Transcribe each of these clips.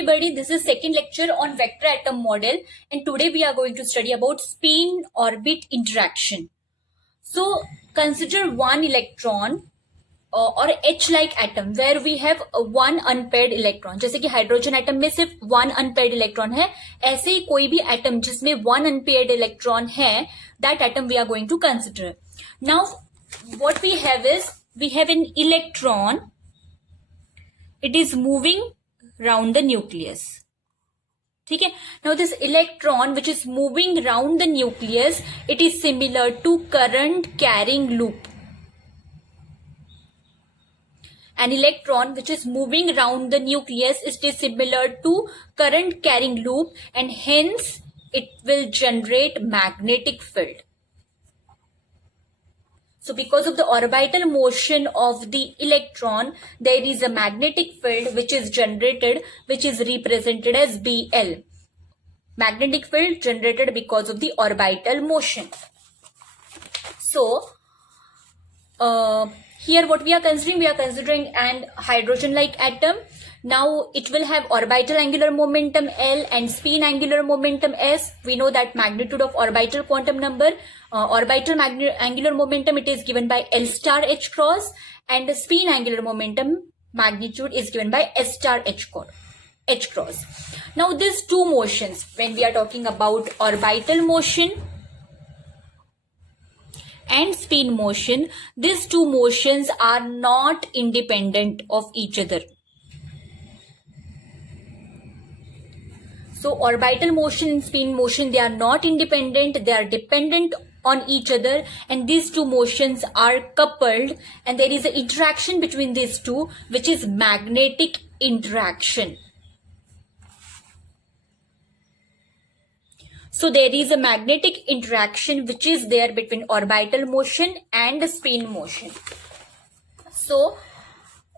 everybody, this is second lecture on vector atom model, and today we are going to study about spin orbit interaction. So consider one electron or H-like atom where we have one unpaired electron. जैसे कि hydrogen atom में सिर्फ one unpaired electron है, ऐसे ही कोई भी atom जिसमें one unpaired electron है, that atom we are going to consider. Now what we have is, we have an electron. It is moving round the nucleus. ठीक है. Now this electron which is moving round the nucleus, it is similar to current carrying loop. An electron which is moving round the nucleus, it is similar to current carrying loop, and hence it will generate magnetic field. So because of the orbital motion of the electron, there is a magnetic field which is generated, which is represented as BL. Magnetic field generated because of the orbital motion. So here what we are considering an hydrogen-like atom. Now it will have orbital angular momentum L and spin angular momentum S. We know that magnitude of orbital quantum number, orbital angular momentum, it is given by L star H cross, and the spin angular momentum magnitude is given by S star H cross. Now these two motions, when we are talking about orbital motion and spin motion, these two motions are not independent of each other. So orbital motion and spin motion, they are not independent, they are dependent on each other, and these two motions are coupled, and there is an interaction between these two, which is magnetic interaction. So there is a magnetic interaction which is there between orbital motion and spin motion. So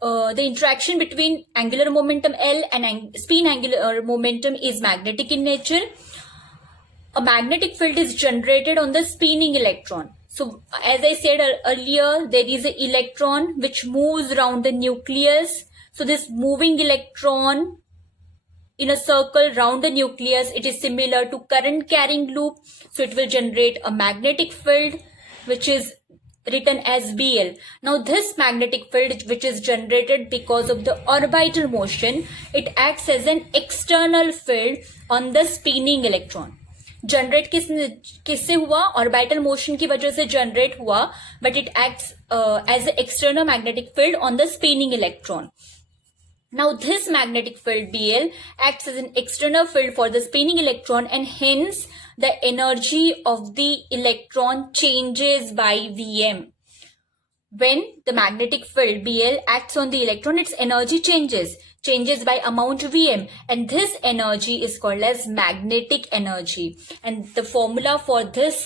the interaction between angular momentum L and spin angular momentum is magnetic in nature. A magnetic field is generated on the spinning electron. So as I said earlier, there is an electron which moves around the nucleus. So this moving electron in a circle round the nucleus, it is similar to current carrying loop. So it will generate a magnetic field which is written as BL. Now this magnetic field which is generated because of the orbital motion, it acts as an external field on the spinning electron. Generate किससे हुआ? Orbital motion की वजह से generate हुआ, but it acts as a external magnetic field on the spinning electron. Now this magnetic field BL acts as an external field for the spinning electron, and hence the energy of the electron changes by Vm. When the magnetic field BL acts on the electron, its energy changes by amount Vm, and this energy is called as magnetic energy. And the formula for this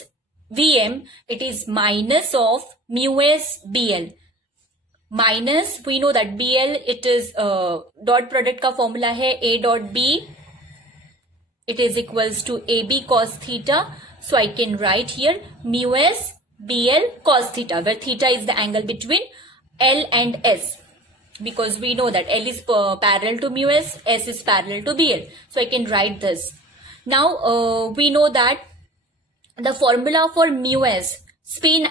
Vm, it is minus of mu s BL. Minus, we know that BL, it is dot product का formula है A dot B, it is equals to AB cos theta. So I can write here mu s BL cos theta, where theta is the angle between L and S, because we know that L is parallel to mu s, S is parallel to BL. So I can write this. Now we know that the formula for mu s, spin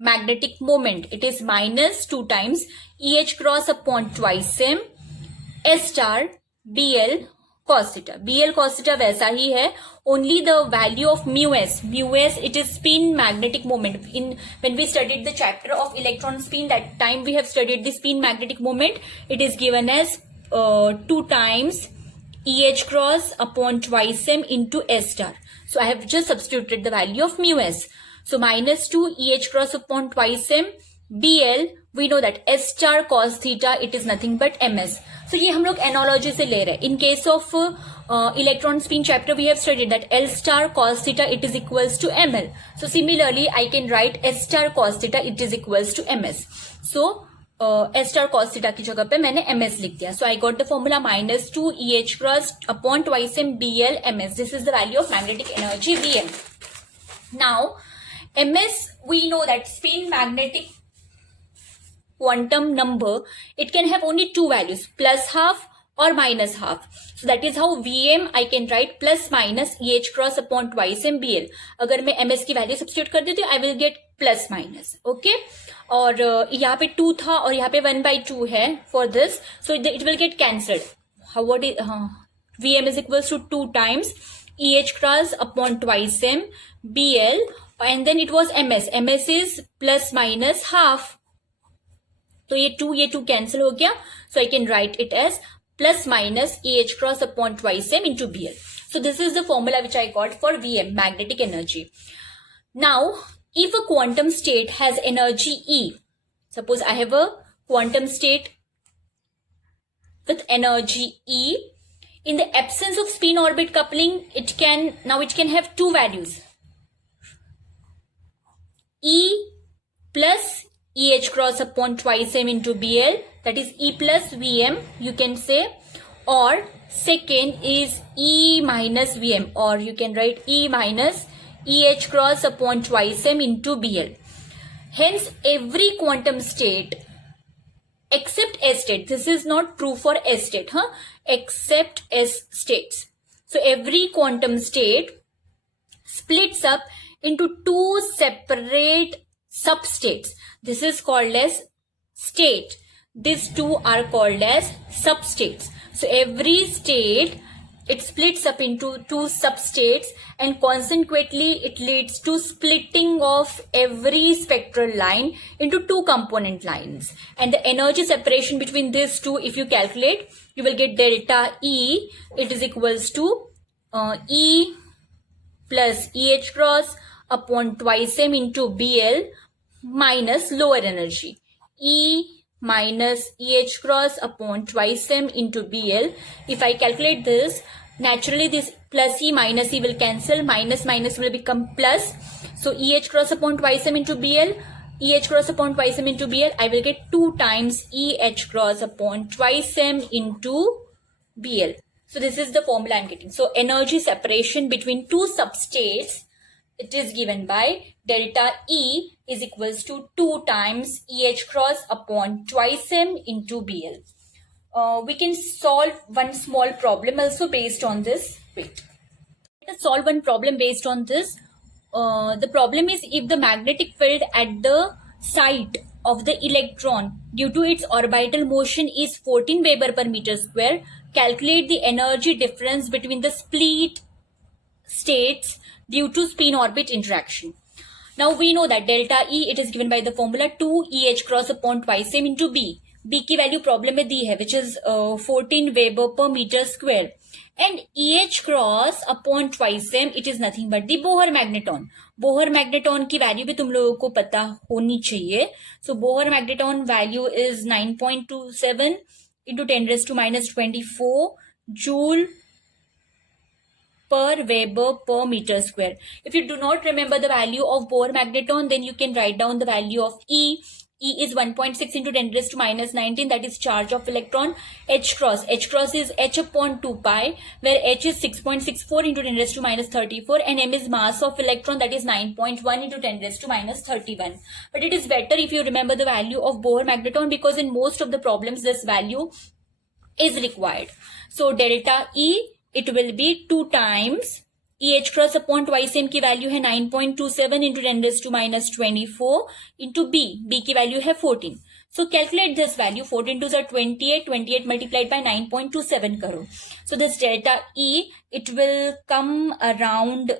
magnetic moment, it is minus 2 times EH cross upon twice m S star BL cos theta. BL cos theta वैसा ही है, only the value of mu s, it is spin magnetic moment. When we studied the chapter of electron spin, that time we have studied the spin magnetic moment. It is given as 2 times EH cross upon twice m into S star. So I have just substituted the value of mu s. So minus 2 EH cross upon twice m BL, we know that S star cos theta, it is nothing but ms. So ये हम लोग analogy से ले रहे हैं. In case of electron spin chapter, we have studied that L star cos theta, it is equals to ml. So similarly, I can write S star cos theta, it is equals to ms. So S star cos theta की जगह पे मैंने ms लिख दिया. So I got the formula minus 2 EH cross upon twice m BL ms. This is the value of magnetic energy Vm. Now ms, we know that spin magnetic quantum number, it can have only two values, plus half or minus half. So that is how Vm I can write plus minus EH cross upon twice MBL. अगर मैं MS की value substitute कर देती हूँ, I will get plus minus. Okay? और यहाँ पे 2 था और यहाँ पे 1/2 है for this, so it will get cancelled. What is Vm is equals to 2 times EH cross upon twice M BL, and then it was MS. MS is plus minus half. तो ये 2 cancel हो गया. So I can write it as plus minus EH cross upon twice M into BL. So this is the formula which I got for Vm, magnetic energy. Now, if a quantum state has energy E, suppose I have a quantum state with energy E, in the absence of spin orbit coupling, it can have two values. E plus EH cross upon twice M into BL, that is E plus Vm, you can say, or second is E minus Vm, or you can write E minus EH cross upon twice M into BL. Hence, every quantum state except S state, this is not true for S state, except S states. So, every quantum state splits up into two separate substates. This is called as state. These two are called as substates. So every state, it splits up into two substates, and consequently it leads to splitting of every spectral line into two component lines. And the energy separation between these two, if you calculate, you will get delta E. It is equals to E plus EH cross upon twice M into BL minus lower energy. E minus EH cross upon twice M into BL. If I calculate this, naturally this plus E minus E will cancel, minus minus will become plus. So EH cross upon twice M into BL, EH cross upon twice M into BL, I will get 2 times EH cross upon twice M into BL. So this is the formula I'm getting. So energy separation between two substates, it is given by delta E is equals to 2 times EH cross upon twice M into BL. We can solve one small problem also based on this. Wait. Let us solve one problem based on this. The problem is, if the magnetic field at the site of the electron due to its orbital motion is 14 Weber per meter square, calculate the energy difference between the split states due to spin orbit interaction. Now we know that delta E, it is given by the formula 2 EH cross upon twice M into B. B की value problem में दी है, which is 14 Weber per meter square. And EH cross upon twice M, it is nothing but the Bohr magneton. Bohr magneton की value भी तुम लोगों को पता होनी चाहिए. So Bohr magneton value is 9.27 into 10 raised to minus 24 joule per Weber per meter square. If you do not remember the value of Bohr magneton, then you can write down the value of E. E is 1.6 into 10 raised to minus 19, that is charge of electron. H cross is H upon 2 pi, where H is 6.64 into 10 raised to minus 34, and M is mass of electron, that is 9.1 into 10 raised to minus 31. But it is better if you remember the value of Bohr magneton, because in most of the problems this value is required. So delta E, it will be 2 times EH cross upon twice M की value है 9.27 into 10 raised to minus 24 into B. B की value है 14. So calculate this value. 14 to the 28. 28 multiplied by 9.27 करो. So this delta E, it will come around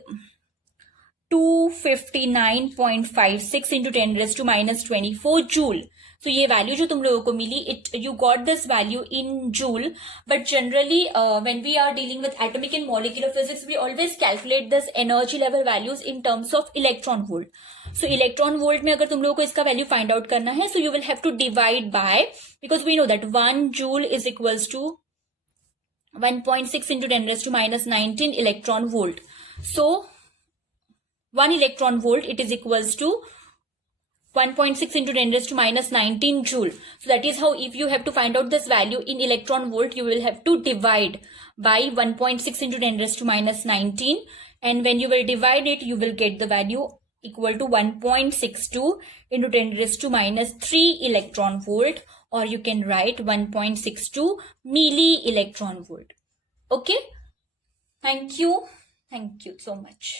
259.56 into 10 raised to minus 24 joule. So ये value जो तुम लोगों को मिली, you got this value in joule, but generally when we are dealing with atomic and molecular physics, we always calculate this energy level values in terms of electron volt. So electron volt में अगर तुम लोगों को इसका value find out करना है, so you will have to divide by, because we know that 1 joule is equals to 1.6 into 10 raised to minus 19 electron volt. So 1 electron volt, it is equals to 1.6 into 10 raised to minus 19 joule. So that is how, if you have to find out this value in electron volt, you will have to divide by 1.6 into 10 raised to minus 19. And when you will divide it, you will get the value equal to 1.62 into 10 raised to minus 3 electron volt, or you can write 1.62 milli electron volt. Okay. Thank you so much.